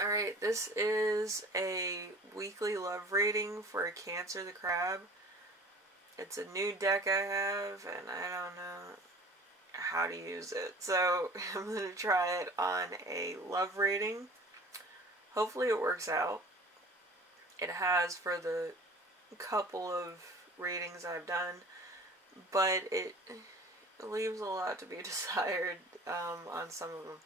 Alright, this is a weekly love reading for Cancer the Crab. It's a new deck I have, and I don't know how to use it. So, I'm going to try it on a love reading. Hopefully it works out. It has for the couple of readings I've done, but it leaves a lot to be desired on some of them.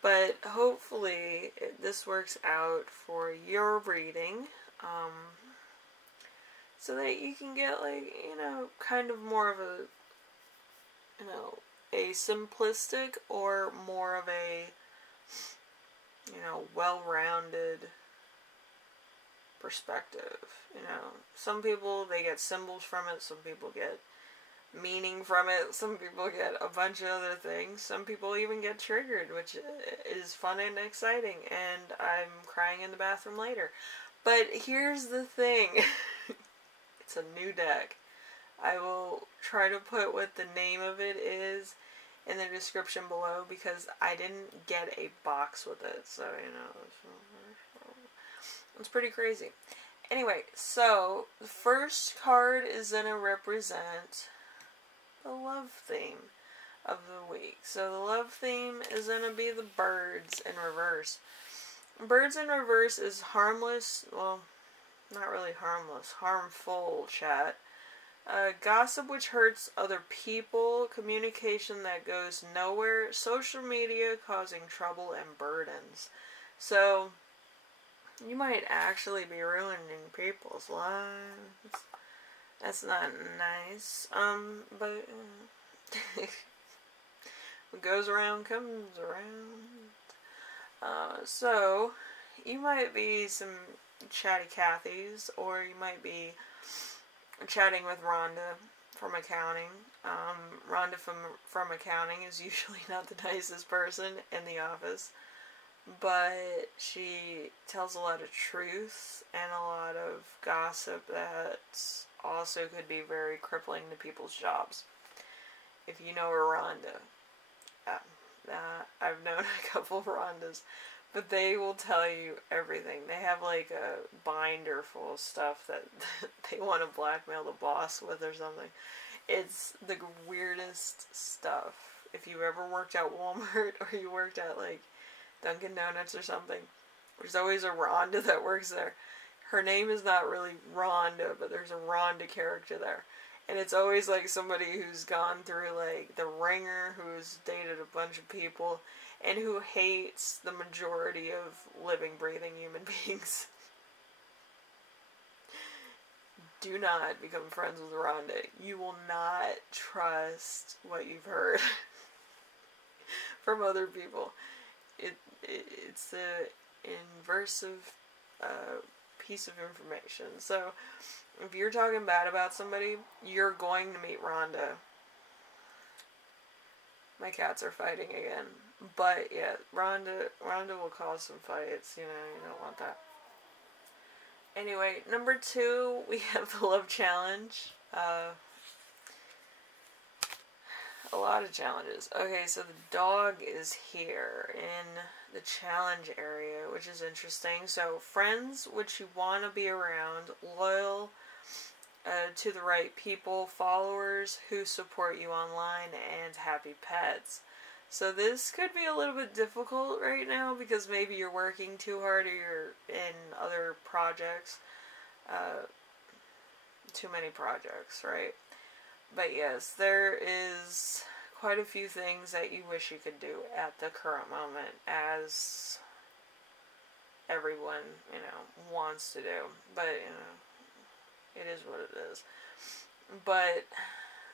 But hopefully this works out for your reading, so that you can get, like, kind of more of a, a simplistic or more of a, well-rounded perspective. Some people, they get symbols from it, some people get meaning from it, some people get a bunch of other things, some people even get triggered, which is fun and exciting, and I'm crying in the bathroom later. But here's the thing. It's a new deck. I will try to put what the name of it is in the description below, because I didn't get a box with it, so it's pretty crazy. Anyway, so the first card is going to represent the love theme of the week. So the love theme is going to be the birds in reverse. Birds in reverse is harmless, well, not really harmless, harmful chat. Gossip which hurts other people, communication that goes nowhere, social media causing trouble and burdens. So you might actually be ruining people's lives. That's not nice. But what goes around comes around. So you might be some chatty Cathys, or you might be chatting with Rhonda from accounting. Rhonda from accounting is usually not the nicest person in the office, but she tells a lot of truth and a lot of gossip that also could be very crippling to people's jobs. If you know a Rhonda, I've known a couple of Rhondas, but they will tell you everything. They have like a binder full of stuff that they want to blackmail the boss with or something. It's the weirdest stuff. If you ever worked at Walmart or you worked at like Dunkin' Donuts or something, there's always a Rhonda that works there. Her name is not really Rhonda, but there's a Rhonda character there. And it's always like somebody who's gone through like the ringer, who's dated a bunch of people, and who hates the majority of living, breathing human beings. Do not become friends with Rhonda. You will not trust what you've heard from other people. It's the inversive piece of information. So if you're talking bad about somebody, you're going to meet Rhonda. My cats are fighting again. But yeah, Rhonda will cause some fights, you don't want that. Anyway, number 2, we have the love challenge. A lot of challenges. Okay, so the dog is here in the challenge area, which is interesting. So, friends which you want to be around, loyal to the right people, followers who support you online, and happy pets. So this could be a little bit difficult right now because maybe you're working too hard or you're in other projects. Too many projects, right? But yes, there is quite a few things that you wish you could do at the current moment, as everyone, wants to do. But, it is what it is. But,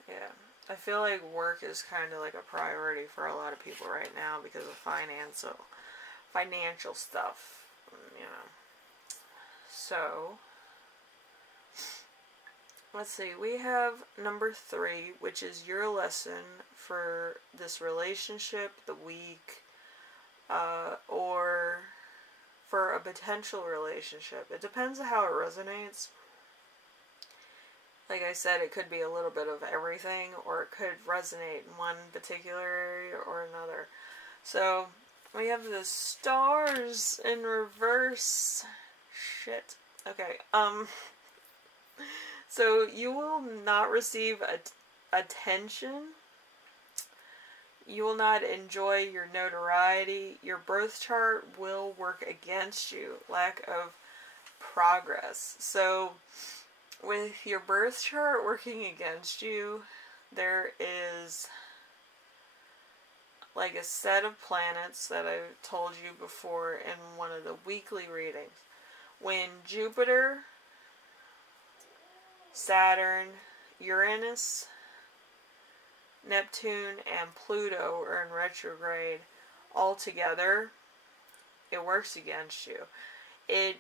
yeah, I feel like work is kind of like a priority for a lot of people right now because of financial stuff, So, let's see, we have number 3, which is your lesson for this relationship, the week, or for a potential relationship. It depends on how it resonates. Like I said, it could be a little bit of everything, or it could resonate in one particular area or another. So, We have the stars in reverse. Shit. Okay, so you will not receive attention. You will not enjoy your notoriety. Your birth chart will work against you. Lack of progress. So, with your birth chart working against you, there is like a set of planets that I told you before in one of the weekly readings. When Jupiter, Saturn, Uranus, Neptune, and Pluto are in retrograde all together, it works against you. It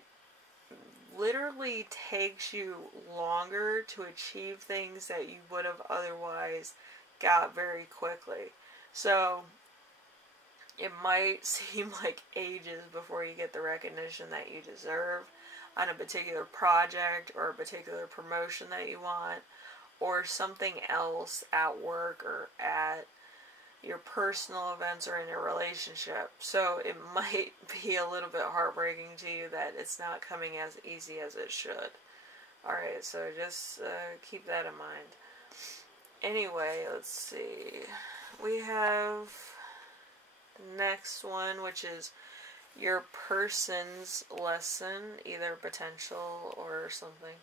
literally takes you longer to achieve things that you would have otherwise got very quickly. So it might seem like ages before you get the recognition that you deserve on a particular project or a particular promotion that you want, or something else at work or at your personal events or in a relationship. So it might be a little bit heartbreaking to you that it's not coming as easy as it should. Alright, so just keep that in mind. Anyway, let's see. We have the next one, which is your person's lesson, either potential or something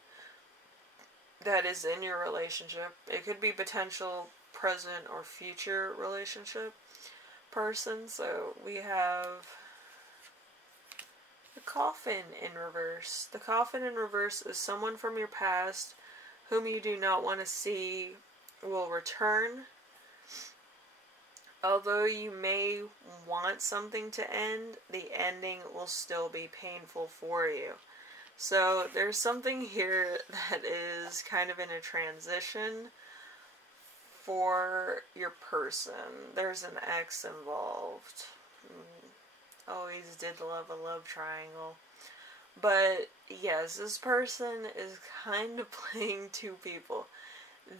that is in your relationship. It could be potential present or future relationship person. So we have the coffin in reverse. The coffin in reverse is someone from your past whom you do not want to see will return. Although you may want something to end, the ending will still be painful for you. So there's something here that is kind of in a transition for your person. There's an ex involved. Always did love a love triangle. But yes, this person is kind of playing two people.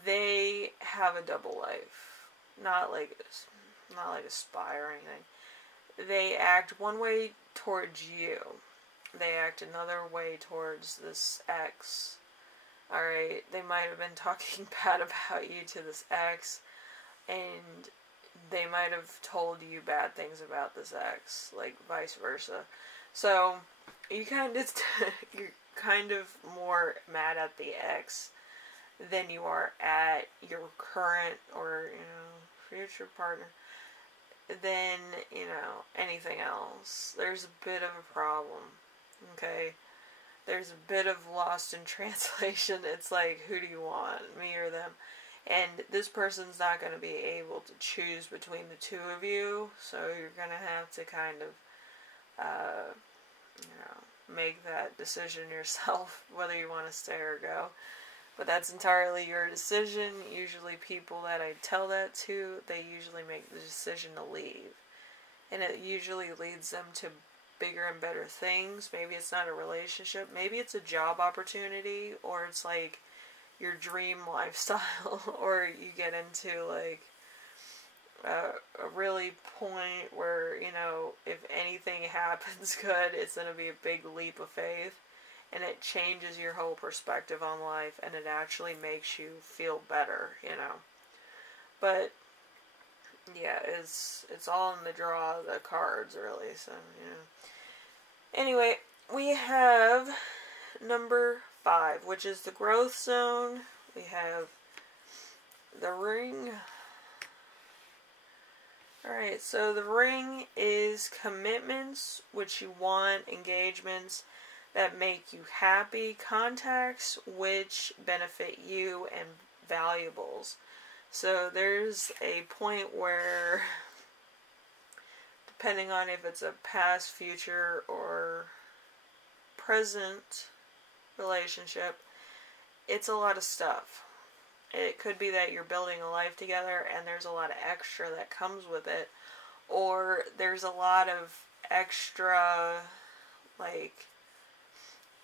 They have a double life. Not like a spy or anything. They act one way towards you. They act another way towards this ex. Alright, they might have been talking bad about you to this ex, and they might have told you bad things about this ex, like vice versa. So, you're kind of more mad at the ex than you are at your current or, future partner than, anything else. There's a bit of a problem. Okay, there's a bit of lost in translation. It's like, who do you want, me or them? And this person's not going to be able to choose between the two of you, so you're going to have to kind of, make that decision yourself, whether you want to stay or go. But that's entirely your decision. Usually people that I tell that to, they usually make the decision to leave. And it usually leads them to bigger and better things. Maybe it's not a relationship. Maybe it's a job opportunity, or it's like your dream lifestyle, or you get into like a really point where, if anything happens good, it's going to be a big leap of faith, and it changes your whole perspective on life, and it actually makes you feel better, But yeah, it's all in the draw of the cards, really. So, Anyway, we have number 5, which is the growth zone. We have the ring. Alright, so the ring is commitments, which you want, engagements that make you happy, contacts which benefit you, and valuables. So there's a point where, depending on if it's a past, future, or present relationship, it's a lot of stuff. It could be that you're building a life together and there's a lot of extra that comes with it, or there's a lot of extra, like,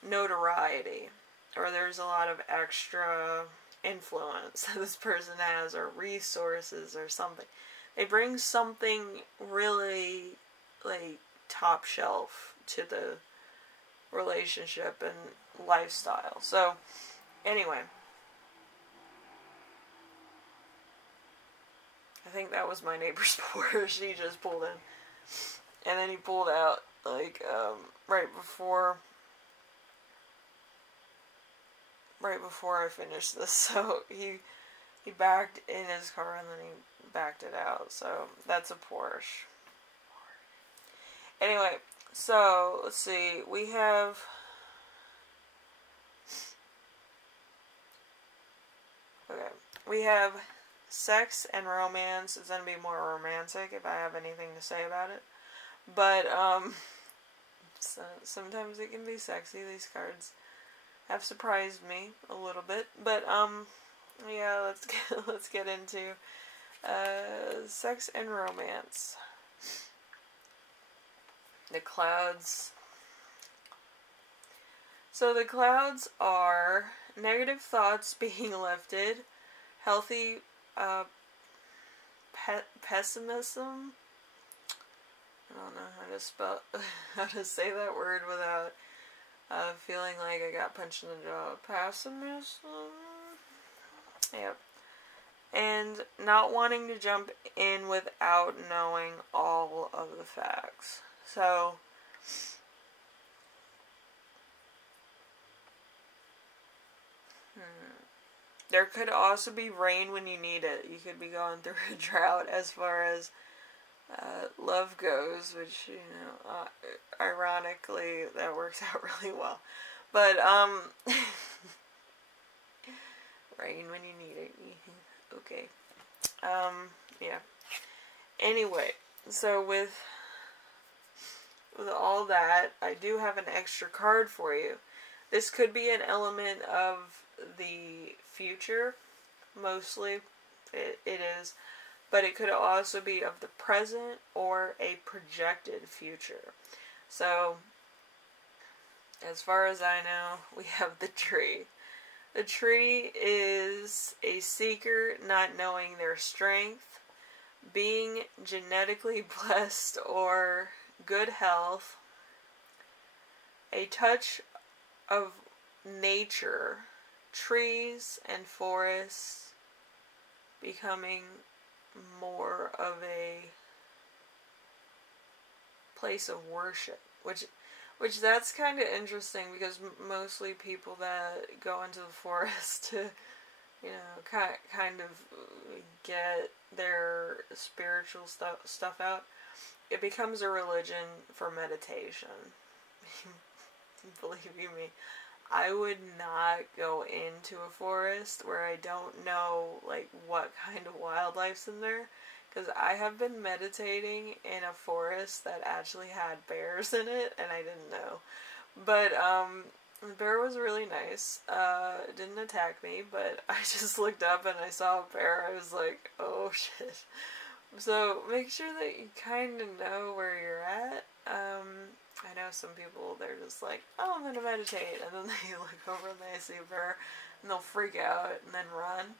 notoriety, or there's a lot of extra influence that this person has, or resources or something. They bring something really, like top shelf to the relationship and lifestyle. So anyway, I think that was my neighbor's porter. She just pulled in, and then he pulled out like right before I finished this. So he backed in his car and then he backed it out. So that's a Porsche. Anyway, so let's see. We have sex and romance. It's gonna be more romantic if I have anything to say about it. But so sometimes it can be sexy. These cards have surprised me a little bit. But yeah, let's get into sex and romance. The clouds. So the clouds are negative thoughts being lifted, healthy pessimism. I don't know how to say that word without feeling like I got punched in the jaw. Pessimism. Yep. And not wanting to jump in without knowing all of the facts. So there could also be rain when you need it. You could be going through a drought as far as love goes, which, you know, ironically, that works out really well. But, rain when you need it. Okay. Yeah. Anyway, so with all that, I do have an extra card for you. This could be an element of the future, mostly. It is. But it could also be of the present or a projected future. So, as far as I know, we have the tree. The tree is a seeker not knowing their strength, being genetically blessed or good health, a touch of nature, trees and forests becoming more of a place of worship, which that's kind of interesting, because mostly people that go into the forest to, you know, kind of get their spiritual stuff out, it becomes a religion for meditation. Believe you me, I would not go into a forest where I don't know, like, what kind of wildlife's in there, because I have been meditating in a forest that actually had bears in it, and I didn't know. But, the bear was really nice. It didn't attack me, but I just looked up and I saw a bear. I was like, oh shit. So, make sure that you kind of know where you're at. I know some people, they're just like, oh, I'm gonna meditate, and then they look over and they see a bear, and they'll freak out and then run.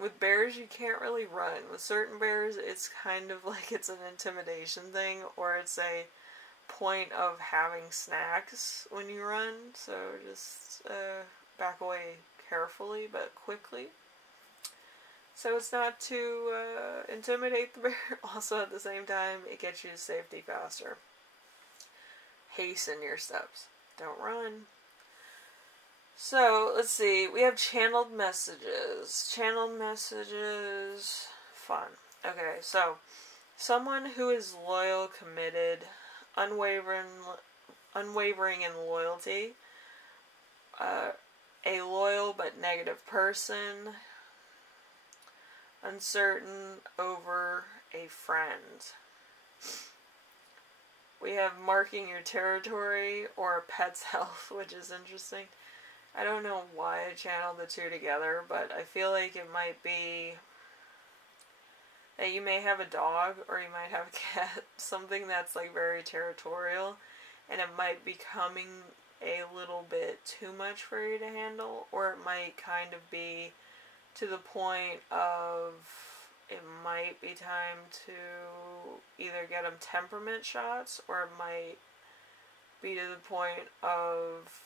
With bears, you can't really run. With certain bears, it's kind of like it's an intimidation thing, or it's a point of having snacks when you run, so just back away carefully but quickly. So it's not to intimidate the bear. Also, at the same time, it gets you to safety faster. Hasten your steps. Don't run. So, let's see. We have channeled messages. Channeled messages. Fun. Okay, so someone who is loyal, committed, unwavering in loyalty. A loyal but negative person. Uncertain over a friend. We have marking your territory or a pet's health, which is interesting. I don't know why I channeled the two together, but I feel like it might be that you may have a dog or you might have a cat, something that's like very territorial, and it might be becoming a little bit too much for you to handle, or it might kind of be to the point of it might be time to either get them temperament shots, or it might be to the point of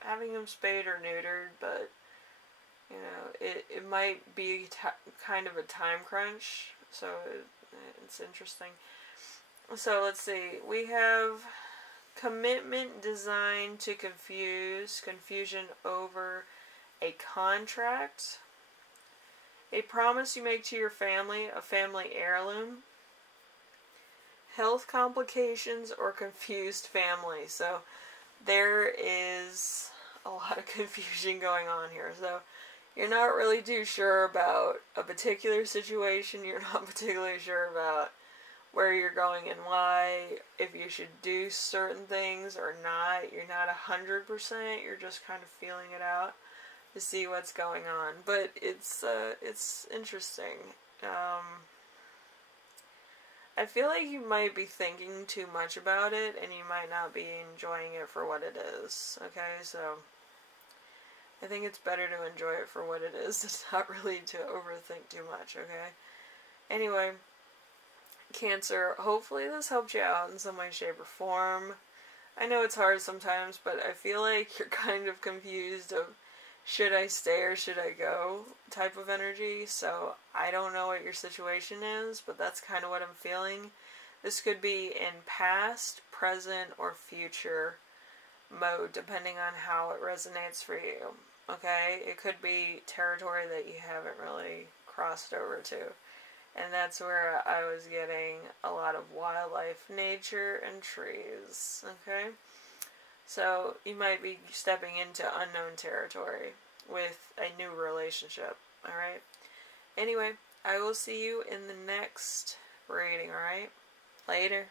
having them spayed or neutered, but you know, it might be kind of a time crunch, so it's interesting. So let's see, we have commitment designed to confuse, confusion over a contract, a promise you make to your family, a family heirloom, health complications, or confused family. So there is a lot of confusion going on here. So you're not really too sure about a particular situation. You're not particularly sure about where you're going and why, if you should do certain things or not. You're not 100%. You're just kind of feeling it out to see what's going on. But it's interesting. I feel like you might be thinking too much about it, and you might not be enjoying it for what it is. Okay, so I think it's better to enjoy it for what it is. It's not really to overthink too much, okay? Anyway, Cancer, hopefully this helped you out in some way, shape, or form. I know it's hard sometimes, but I feel like you're kind of confused of should I stay or should I go type of energy. So I don't know what your situation is, but that's kind of what I'm feeling. This could be in past, present, or future mode, depending on how it resonates for you. Okay, it could be territory that you haven't really crossed over to. And that's where I was getting a lot of wildlife, nature, and trees. Okay? So you might be stepping into unknown territory with a new relationship. Alright? Anyway, I will see you in the next reading. Alright? Later.